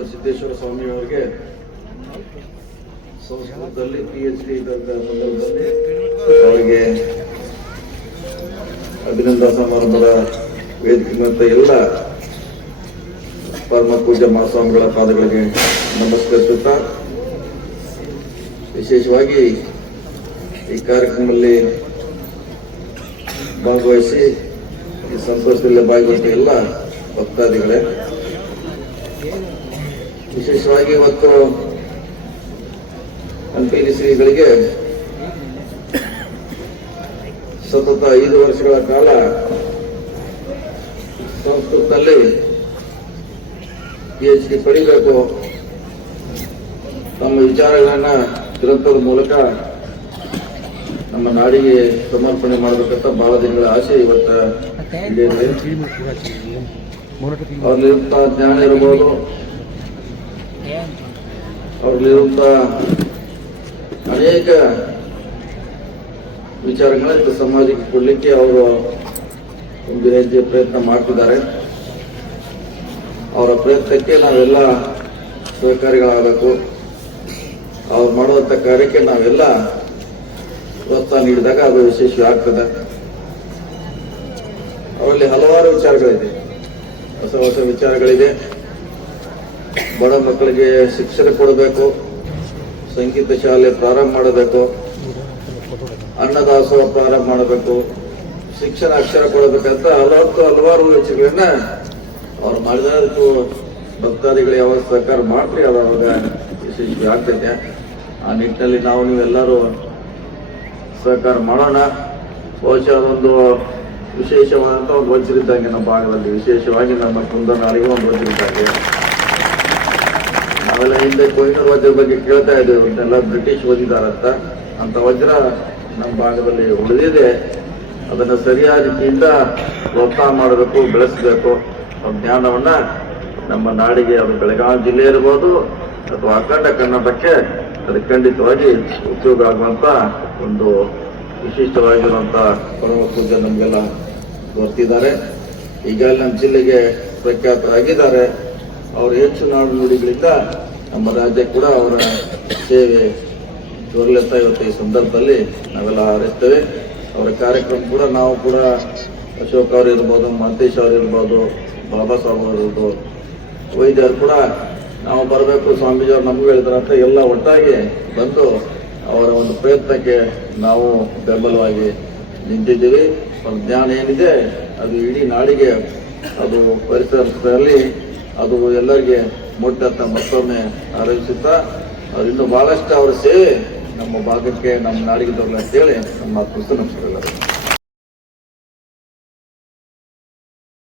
ರಾಘವೇಂದ್ರ ಸ್ವಾಮಿ ಅವರಿಗೆ ಸಂಸ್ಕೃತದಲ್ಲಿ P H D ಸಂದರ್ಭದಲ್ಲಿ ಅವರಿಗೆ ಅಭಿನಂದನಾ ಸಮಾರಂಭದ ವೇದಿಕೆ ಮತ್ತು ಎಲ್ಲ ಪರಮ ಪೂಜೆ ಮಹಾಸ್ವಾಮಿಗಳ ಪಾದಗಳಿಗೆ ನಮಸ್ಕರಿಸುತ್ತಾ, ವಿಶೇಷವಾಗಿ ಈ ಕಾರ್ಯಕ್ರಮದಲ್ಲಿ ಭಾಗವಹಿಸಿ ಈ ಸಂತೋಷದಲ್ಲಿ ಭಾಗವಹಿಸಿದ ಎಲ್ಲ ಭಕ್ತಾದಿಗಳೇ ವಿಶೇಷವಾಗಿ ಇವತ್ತು ಅಂಪಿಲಿ ಶ್ರೀಗಳಿಗೆ ಸತತ ಐದು ವರ್ಷಗಳ ಕಾಲ ಸಂಸ್ಕೃತದಲ್ಲಿ ಪಿ ಎಚ್ ಡಿ ಪಡಿಬೇಕು. ನಮ್ಮ ವಿಚಾರಗಳನ್ನ ಗ್ರಂಥದ ಮೂಲಕ ನಮ್ಮ ನಾಡಿಗೆ ಸಮರ್ಪಣೆ ಮಾಡಬೇಕಂತ ಬಹಳ ದಿನಗಳ ಆಸೆ ಇವತ್ತು ಈಡೇರಿದೆ. ಅವ್ರಲ್ಲಿರುವಂತ ಜ್ಞಾನ ಇರ್ಬೋದು ಅವ್ರಲ್ಲಿರುವಂತ ಅನೇಕ ವಿಚಾರಗಳನ್ನ ಸಮಾಜಕ್ಕೆ ಕೊಡಲಿಕ್ಕೆ ಅವರು ಒಂದು ಹೆಜ್ಜೆ ಪ್ರಯತ್ನ ಮಾಡ್ತಿದ್ದಾರೆ. ಅವರ ಪ್ರಯತ್ನಕ್ಕೆ ನಾವೆಲ್ಲ ಸಹಕಾರಿಗಳಾಗಬೇಕು. ಅವ್ರು ಮಾಡುವಂಥ ಕಾರ್ಯಕ್ಕೆ ನಾವೆಲ್ಲ ಪ್ರೋತ್ಸಾಹ ನೀಡಿದಾಗ ಅದು ಯಶಸ್ವಿ ಆಗ್ತದೆ. ಅವರಲ್ಲಿ ಹಲವಾರು ವಿಚಾರಗಳಿದೆ. ಹೊಸ ಹೊಸ ವಿಚಾರಗಳಿದೆ. ಬಡ ಮಕ್ಕಳಿಗೆ ಶಿಕ್ಷಣ ಕೊಡಬೇಕು, ಸಂಗೀತ ಶಾಲೆ ಪ್ರಾರಂಭ ಮಾಡಬೇಕು, ಅನ್ನದಾಸೋಹ ಪ್ರಾರಂಭ ಮಾಡಬೇಕು, ಶಿಕ್ಷಣ ಅಕ್ಷರ ಕೊಡಬೇಕಂತ ಹಲವತ್ತು ಹಲವಾರು ಯೋಚನೆಗಳನ್ನ ಅವ್ರು ಮಾಡಿದಷ್ಟು ಭಕ್ತಾದಿಗಳು ಯಾವಾಗ ಸಹಕಾರ ಮಾಡ್ರಿ ಅದು ಅವಾಗ ಯಶಸ್ವಿ ಆಗ್ತೈತೆ. ಆ ನಿಟ್ಟಿನಲ್ಲಿ ನಾವು ನೀವೆಲ್ಲರೂ ಸಹಕಾರ ಮಾಡೋಣ. ಬಹುಶಃ ಅದೊಂದು ವಿಶೇಷವಾದಂಥ ಒಂದು ವಜ್ರಿದ್ದಂಗೆ ನಮ್ಮ ಭಾಗದಲ್ಲಿ, ವಿಶೇಷವಾಗಿ ನಮ್ಮ ಕುಂದನಾಳಿಗೆ ಒಂದು ವಜ್ರಿದ್ದಂಗೆ ನಾವೆಲ್ಲ ಹಿಂದೆ ಕೊಹಿನೂರ್ ವಜ್ರ ಬಗ್ಗೆ ಕೇಳ್ತಾ ಇದ್ದೇವೆ. ಅಂತೆಲ್ಲ ಬ್ರಿಟಿಷ್ ಓದಿದಾರಂತ ಅಂತ ವಜ್ರ ನಮ್ಮ ಭಾಗದಲ್ಲಿ ಉಳಿದಿದೆ. ಅದನ್ನು ಸರಿಯಾದ ರೀತಿಯಿಂದ ಪ್ರೋತ್ಸಾಹ ಮಾಡಬೇಕು, ಬೆಳೆಸಬೇಕು. ಜ್ಞಾನವನ್ನ ನಮ್ಮ ನಾಡಿಗೆ, ಅದು ಬೆಳಗಾವಿ ಜಿಲ್ಲೆ ಇರ್ಬೋದು ಅಥವಾ ಅಖಂಡ ಕನ್ನಡಕ್ಕೆ ಅದು ಖಂಡಿತವಾಗಿ ಉಪಯೋಗ ಆಗುವಂಥ ಒಂದು ವಿಶಿಷ್ಟವಾಗಿರುವಂಥ ಪರಮ ಪೂಜೆ ನಮಗೆಲ್ಲ ಬರ್ತಿದ್ದಾರೆ ಈಗಾಗಲೇ ನಮ್ಮ ಜಿಲ್ಲೆಗೆ ಪ್ರಖ್ಯಾತರಾಗಿದ್ದಾರೆ. ಅವರು ಹೆಚ್ಚು ನಾಡು ನುಡಿಗಳಿಂದ ನಮ್ಮ ರಾಜ್ಯ ಕೂಡ ಅವರ ಸೇವೆ ದೊರಲೆತ್ತ ಇವತ್ತು ಈ ಸಂದರ್ಭದಲ್ಲಿ ನಾವೆಲ್ಲ ಹಾರೈಸ್ತೇವೆ ಅವರ ಕಾರ್ಯಕ್ರಮ ಕೂಡ ನಾವು ಕೂಡ ಅಶೋಕ್ ಅವರು ಇರ್ಬೋದು ಮಹಂತೇಶ್ ಅವರು ಇರ್ಬೋದು, ಬಾಬಾ ಸಾಹೇಬ್ ಅವರು ಇರ್ಬೋದು, ವೈದ್ಯರು ಕೂಡ ನಾವು ಬರಬೇಕು, ಸ್ವಾಮೀಜಿ ಅವರು ನಮಗೂ ಹೇಳಿದ್ರಂತ ಎಲ್ಲ ಒಟ್ಟಾಗಿ ಬಂದು ಅವರ ಒಂದು ಪ್ರಯತ್ನಕ್ಕೆ ನಾವು ಬೆಂಬಲವಾಗಿ ನಿಂತಿದ್ದೀವಿ. ಅವ್ರ ಜ್ಞಾನ ಏನಿದೆ, ಅದು ಇಡೀ ನಾಡಿಗೆ ಅದು ಪರಿಸರದಲ್ಲಿ ಅದು ಎಲ್ಲರಿಗೆ ಮುಟ್ಟಂತ ಮತ್ತೊಮ್ಮೆ ಆರೋಪಿಸುತ್ತಾ ಇನ್ನೂ ಬಹಳಷ್ಟು ಅವರ ಸೇವೆ ನಮ್ಮ ಭಾಗಕ್ಕೆ, ನಮ್ಮ ನಾಡಿಗೆ ತರಲಿ ಅಂತೇಳಿ ನಮ್ಮ ಮಾತು ನಮಸ್ಕಾರ.